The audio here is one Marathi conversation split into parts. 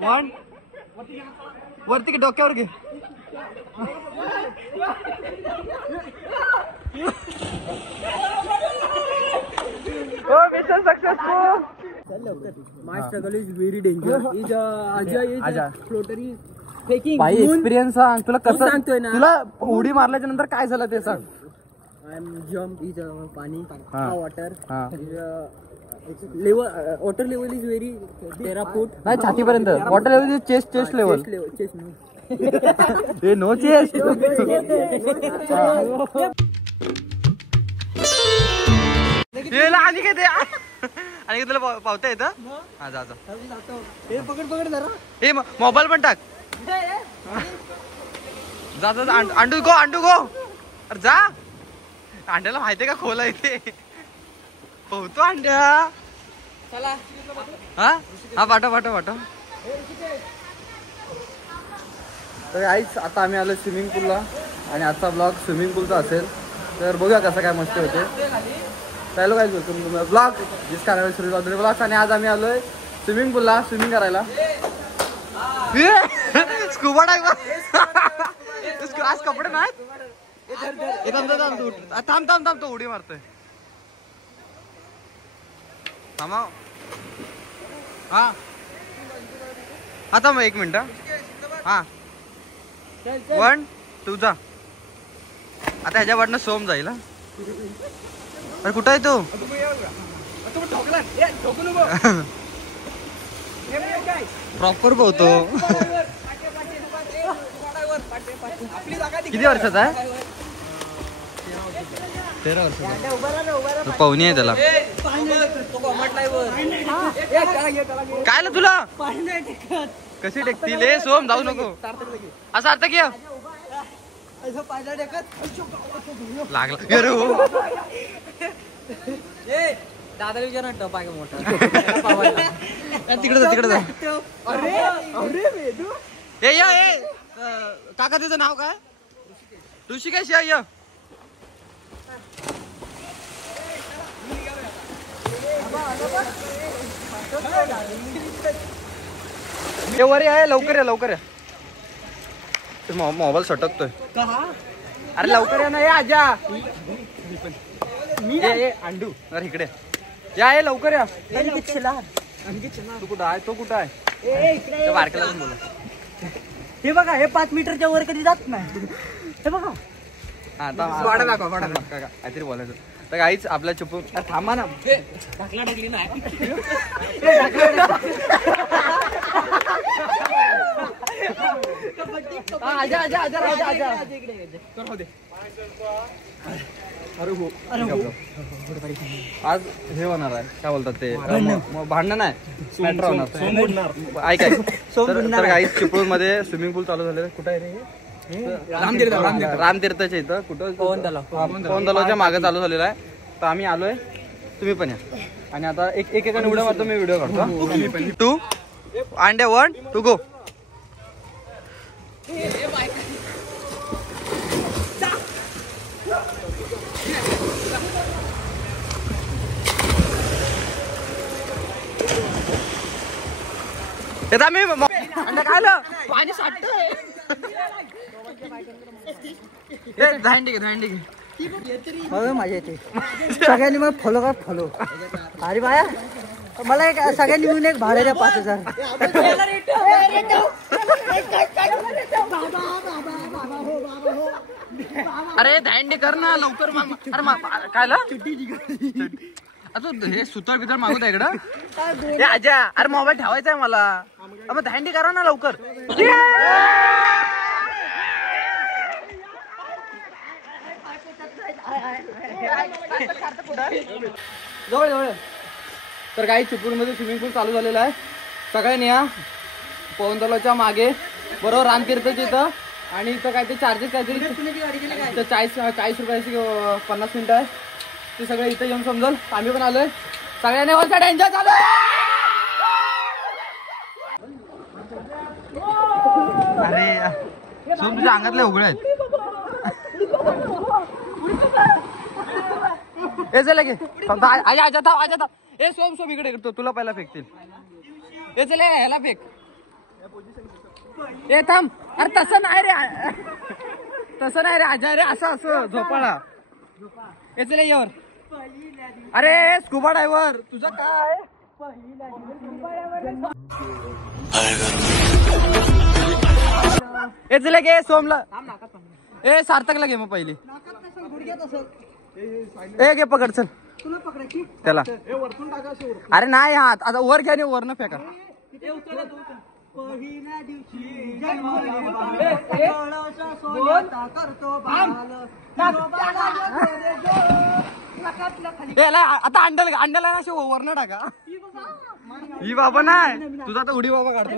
वन वरती डोक्यावर घे. Mission successful. My struggle is very dangerous. Is Ajay floater is taking. भाई एक्सपिरियन्स सांग तुला कसं सांगतोय ना. तुला उडी मारल्याच्या नंतर काय झालं ते सांग. I am jump is पाणी हा. water. हा. Level water level is very 13 foot. नाही छातीपर्यंत. Water level chest level. Chest no. ए नो चेस्ट. आणि काय ते आणि तुला पावता येतं. हा जा जा. हे पकड जरा. ए मोबाईल पण टाक. जा जा अंडू गो अरे जा. अंड्याला माहितीये का खोला इथे पोहतो अंड्या. चला. हा पाठव. तर आईच आता आम्ही आलो स्विमिंग पूलला आणि आजचा ब्लॉग स्विमिंग पूलचा असेल तर बघूया कसं काय मस्ती होते. पहिलं काय बोलतो ब्लॉग जिस कारण सुरू ब्लॉग. आणि आज आम्ही आलोय स्विमिंग पूलला स्विमिंग करायला. स्कुबा डायव्हर आज कपडे नाहीत. थांब तो उडी मारतोय. थांबा. हा आता मग 1 मिनिट. हा 1 2 जा. आता ह्याच्यावरनं सोम जाईल. अरे कुठं आहे तो. प्रॉपर पोहतो. किती वर्षाचा आहे. 13 वर्षाचा. पाहुणी आहे त्याला. काय तुला कशी टेकतील. सोम जाऊ नको असं अर्थ की लागला. दादाला विचार टप आहे का मोठा. तिकडे जा. ए काका त्याचं नाव काय. ऋषिकेश या. वर आहे. लवकर या. मोबाईल सटकतोय. अरे लवकर या ना. आजा अंडू अरे इकडे या. लवकर या. तू कुठं आहे. तो कुठं आहे. बारक्याला पण बोला. हे बघा हे 5 मीटरच्या वर कधी जात नाही. हे बघा. वाडा दाखवा काहीतरी बोलायचं. तर काहीच आपल्या चुपून थांबा ना. टाकली नाही. आज हे होणार आहे काय बोलतात ते भांडण नाही. मॅटर होणार. ऐकाय तर काहीच चिपळूण मध्ये स्विमिंग पूल चालू झाले. कुठं आहे रे. रामतीर्थच्या इथं कुठं पवन तलावच्या मागे चालू झालेला आहे. तर आम्ही आलोय. तुम्ही पण या. आणि आता एकेकाने उड्या मारतो. मी व्हिडिओ काढतो. 2 अंड्या 1 2 गो. मी अंडा खायला पाणी साठतंय. धांडी घे. माझ्या इथे सगळ्यांनी मग फॉलो. अरे बाया मला एक सगळ्यांनी मिळून एक भाडे द्या 5000. अरे धांडी कर ना लवकर. अरे कायला हे सुतार बितर मागवत आहे इकडं. आजा अरे मोबाईल ठेवायचा आहे मला. मग धांडी करा ना लवकर. जवळ. तर काही चिपळूणमध्ये स्विमिंग पूल चालू झालेला आहे. सगळ्यांनी या पवन तलावच्या मागे बरोबर रामतीर्थच्या इथं. आणि इथं काय ते चार्जेस काहीतरी 40 रुपयाची 50 मिनिटं आहे. ते सगळं इथं येऊन समजल. आम्ही पण आलोय. सगळ्यांनी वरचा एन्जॉय चालू. अरे सोम तुझ्या अंगातले उघडे आहेत. हे चला की आजा थांब. ए सोम इकडे तुला पहिला फेकतील. हे चले ह्याला फेक. ए थांब, अरे तसं नाही रे, तसं नाही रे अजय रे, असं असं झोपाळा येते यावर. अरे स्कुबा डायव्हर तुझं काय येचले गे सोमला, ए सार्थकला घे मग पहिली. ए घे पकड चल त्याला. अरे नाही हात आता वर घ्या, वरनं फेका. आता अंड्याला असे वरनं टाका. ही बाबा नाही तुझा तर उडी बाबा काढतो.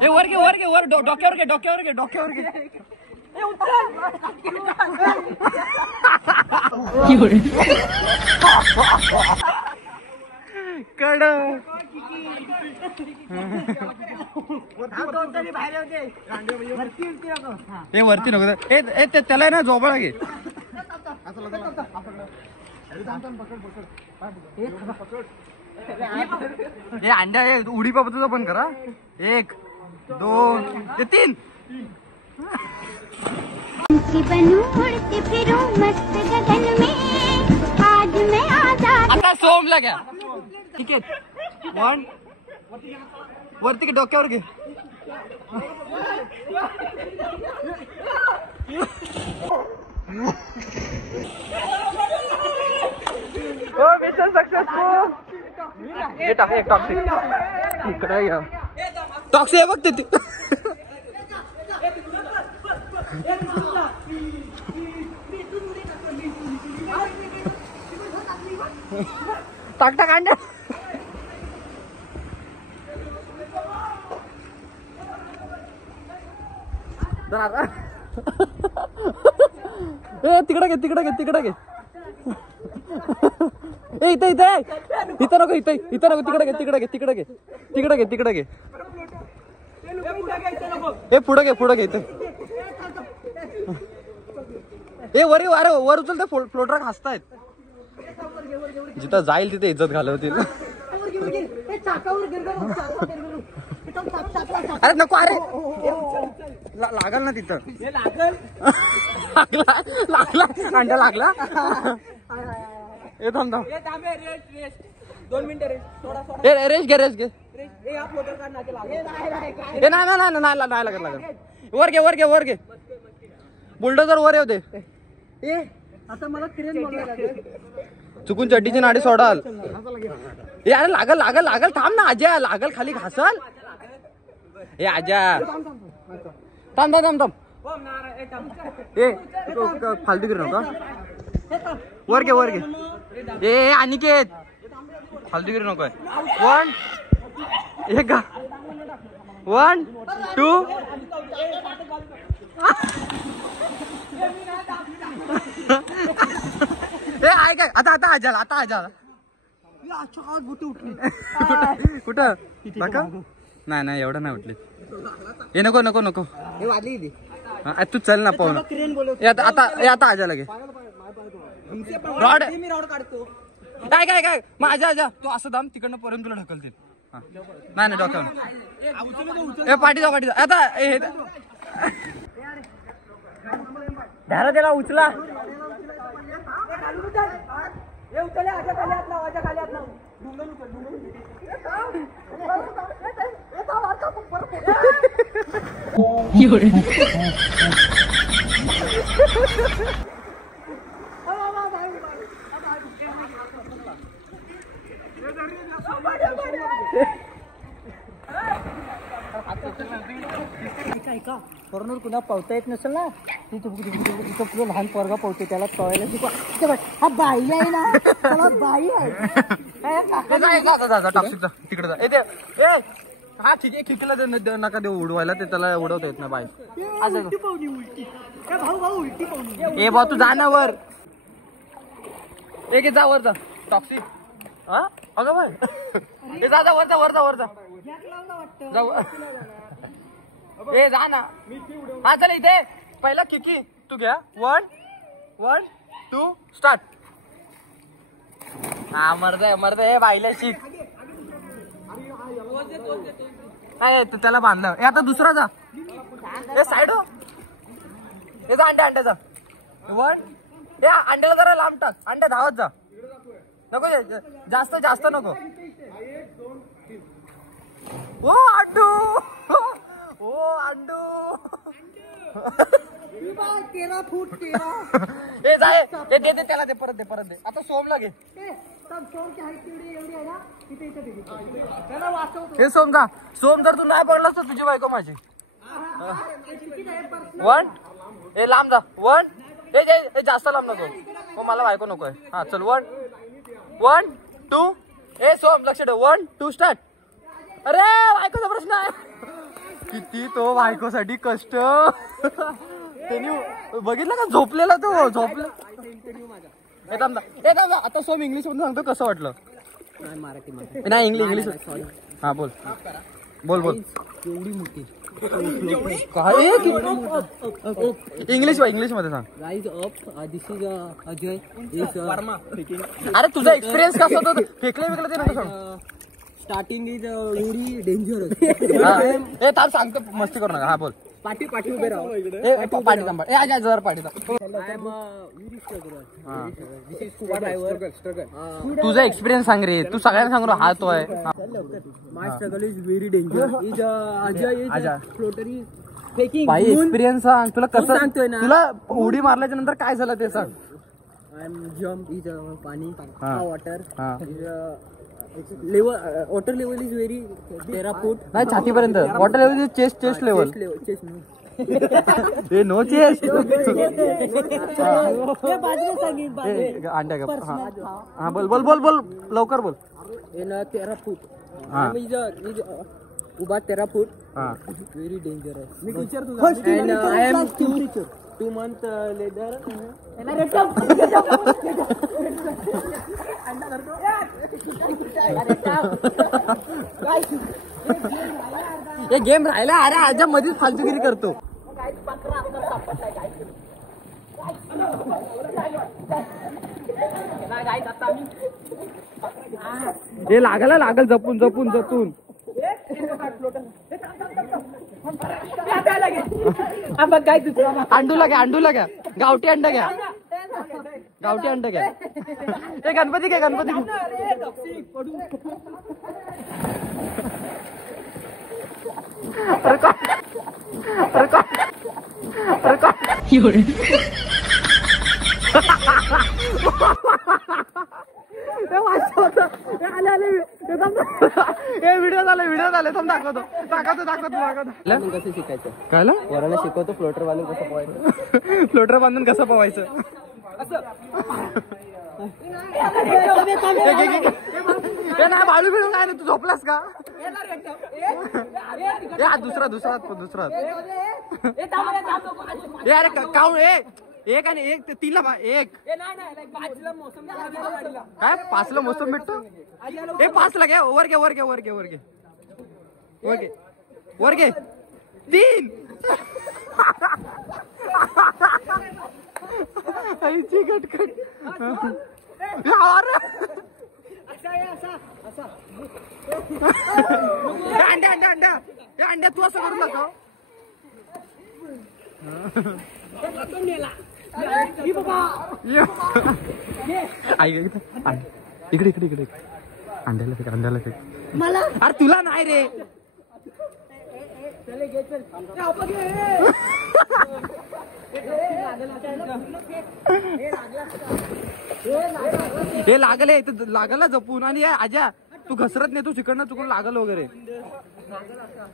हे वर घे वर घे वर, डोक्यावर घे डोक्यावर घे डोक्यावर घे. कड हे वरती नको, त्याला ना झोपाळा घे. हे अंड्या हे उडी बाबा तुझं पण करा. 1 2 3 आता सोमला घ्या. ठीक आहे 1 वरती घे डोक्यावर घे. Mission successful. हे टाक एक टॉक्सिक इकडे या. टॉक्सिक आहे बघ ते. टाक टाक अंड्या. ए तिकडे घे तिकडे घे तिकडे घे. ए इथं इथं इथं नको, इथं इथं नको, तिकडे घे तिकडे घे तिकडे घे तिकडे घे तिकडे घे. ए पुढे घे पुढे घे इथं. ए वर अरे वर उचलते फ्लोटर हसतायत. जिथं जाईल तिथे इज्जत घालवतील. अरे नको, अरे लागल ना तिथं. लागला अंडा लागला. थांब थांब 2 मिनिटं रेस्ट घे रेस्ट घे. नाही लागत. वर घे वर घे वर घे. बुलडोजर वर येऊ दे. आता मला क्रेन बोलायला चुकून चड्डीची नाडी सोडाल. अरे लागल लागल लागल. थांब ना आज्या, लागल खाली घासल. ए आज्या थांब थांब थांब थांब. ए फालतू करू नका. वर घे वर घे. ए अनिकेत फालतू करू नको. 1 1 1 2 ए आहे काय आता आता आजाला आता आजाला. कुठं नाही नाही एवढं नाही उठली. हे नको नको नको. तू चल ना पाहून. आता आजाला घे. रॉड काय काय काय मग आजा आजा तू असं दाम तिकडनं पर्यंत तुला ढकलतील. नाही नाही डॉक्टर ए पाठी जा पाठी जा. आता धारा त्याला उचला. ऐका बरोबर कुणा पवता येत नसेल ना तिथं तुझं लहान पोरगा पवते त्याला पवायला शिकवा. हा बाई आहे ना त्याला बाई आहे. तिकडे जा. हा ठीक आहे खिडकीला नका देऊ उडवायला. ते त्याला उडवता येत ना बाई. ए भाऊ तू जा ना वर. एक जा वर जा टॉक्सी. हा अगं बाय जा जा वर जा वर जा वर जा जा. ए जा ना. हा चल इथे पहिला किकी तू घ्या. 1 1 2 स्टार्ट. हा मरदे बाईला शिक. काय त्याला बांधलं. हे आता दुसरा जा. हे साईड हो. हे जा अंड्याचा वन. हे अंड्याला जरा लांब टाक. अंड्या धावत जा. नको जास्त नको. ओ अंडू. ओ अंडू. 13 फूट 13. हे जाय. हे दे त्याला. दे परत दे. आता सोमला घे. हे सोम का. सोम जर तू नाही पडलास तर तुझी बायको माझी. 1. हे लांब जा. 1. हे जास्त लांब नको. हो मला बायको नकोय. हा चल 1 1 2. हे सोम लक्ष ठेव. 1 2 स्टार्ट. अरे बायकोचा प्रश्न आहे. किती तो बायकोसाठी कष्ट. त्यांनी बघितलं का झोपलेला तो. झोपला. हे थांबा. आता सोम इंग्लिश मध्ये सांगतो कसं वाटलं. नाही इंग्लिश. हा बोल. एवढी मोठी काय इंग्लिश मध्ये सांग. Rise up. This is Ajay. अरे तुझा एक्सपिरियन्स कसा होता. फेकले ते नको सांग. Starting is very dangerous. हे थांब सांगतो. मस्ती करू नका. हा बोल. पाठी उभे राहा. पाठी थांबा. हे आज जरा पाठी थांब. तुझा एक्सपिरियन्स सांग रे. तू सगळ्यांना सांग. हा तो आहे. My struggle is very danger. Is Ajay is floater is faking. भाई एक्सपिरियन्स सांग. तुला कसं सांगतोय ना. तुला उडी मारल्याच्या नंतर काय झालं ते सांग. आय एम जम्प इज पाणी. Water water level is very 13 foot. नाही छातीपर्यंत. Water level chest level. हे नो चेस्ट. अंड्या का. हा बोल लवकर बोल. In 13 foot. इज उभा 13 foot. Very dangerous. And I am 2 month later. हे गेम राहिला. अरे आजा मध्येच फालतूगिरी करतो. हे लागल जपून. अंडूला घ्या. गावठी अंडा घ्या. हे गणपती घ्या. व्हिडिओ झाले. थांब दाखवतो. कसं शिकायचं. काय वराला शिकवतो. फ्लोटर बांधून कसं पोहायचं. फ्लोटर बांधून कसं पोवायचं. नाही बाळू बिळू काय नाही. तू झोपलास का. दुसरा. अरे काउंट. एक आणि एक 3 ला 1. काय 5 ला मोसम भेटतो. हे 5 ला घ्या. वर घे 3. आईची कटकट. अंड्या तू असं करू नका. इकडे अंड्याला फेक. मला. अरे तुला नाही रे. हे लागला जपून. आणि आजा तू घसरत नाही. तू चिकन चुकून लागल वगैरे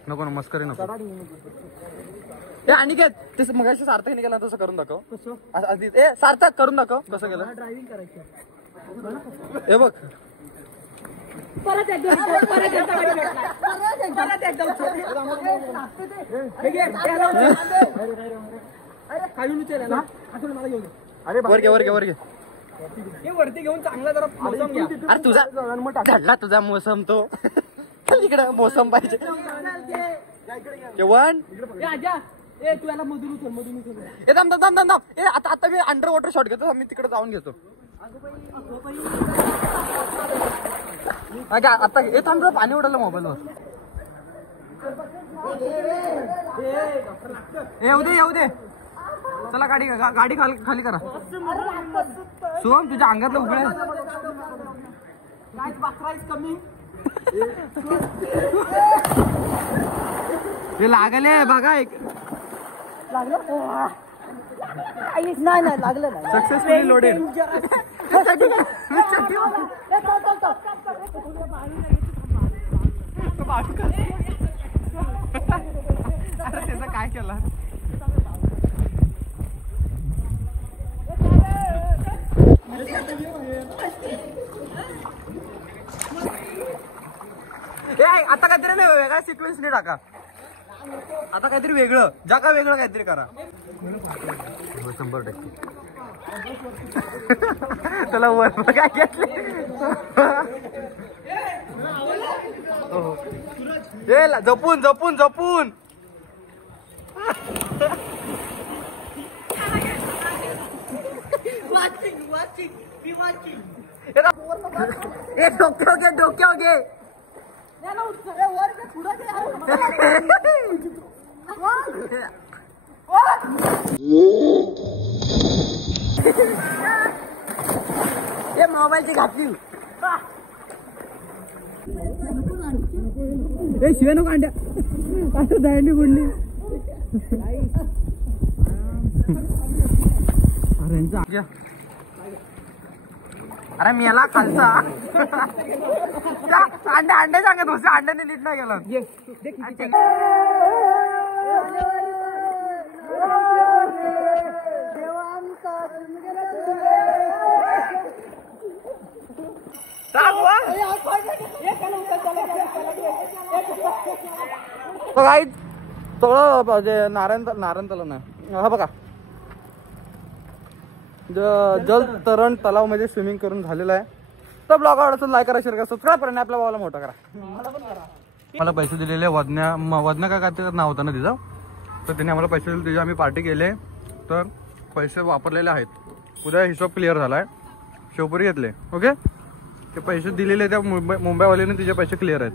नको ना. मस्करी नको. हे आणि काय ते मगाशी सार्थक केला तसं करून दाखव. सार्थक करून दाखव कसं केलं. ड्रायव्हिंग करायचं. हे बघ. परत वर घे. वरती घेऊन चांगला जरा मोसम घ्या. अरे तुझा चढला. तुझा मोसम तो. इकडे मोसम पाहिजे. 1 तू याला मधून उचल. थांब. आता मी अंडर वॉटर शॉट घेतो. मी तिकडे जाऊन घेतो. आता हे थांब पाणी उडलं मोबाईलवर. येऊ दे चला गाडी खाली करा. सोम तुझ्या अंगातलं उघड ते लागले बघा. एक नाही लागलं नाही. Successfully loaded. अरे त्याचं काय केलं. आता काहीतरी नाही वेगळा सिक्वेन्स नाही टाका. आता काहीतरी वेगळं जागा वेगळं काहीतरी करा. 100% त्याला वर काय घेतले. जपून जपून जपून. डोक्या घे. मोबाईलची घातली. शिवाय नको अंड्या असं दांडी गुंडी. अरे मेला खालचा. अंडे सांगत होते. अंड्याने नीट नाही गेला. सगळं नारायण तलाव नाही हा बघा. जल तरण तलाव मध्ये स्विमिंग करून झालेला आहे. तर ब्लॉग आवडत असेल लाईक करा, शेअर करा, सबस्क्राईब करा आणि आपल्या भावाला मोठा करा. मला पैसे दिलेले वदना का काय नाव होतं ना तिचं. तर त्याने आम्हाला पैसे दिले. तिचे आम्ही पार्टी केले. तर पैसे वापरलेले आहेत. उद्या हिशोब क्लिअर झालाय. शेवपुरी घेतले. ओके ते पैसे दिलेले त्या मुंबईवाल्याने तिचे पैसे क्लिअर आहेत.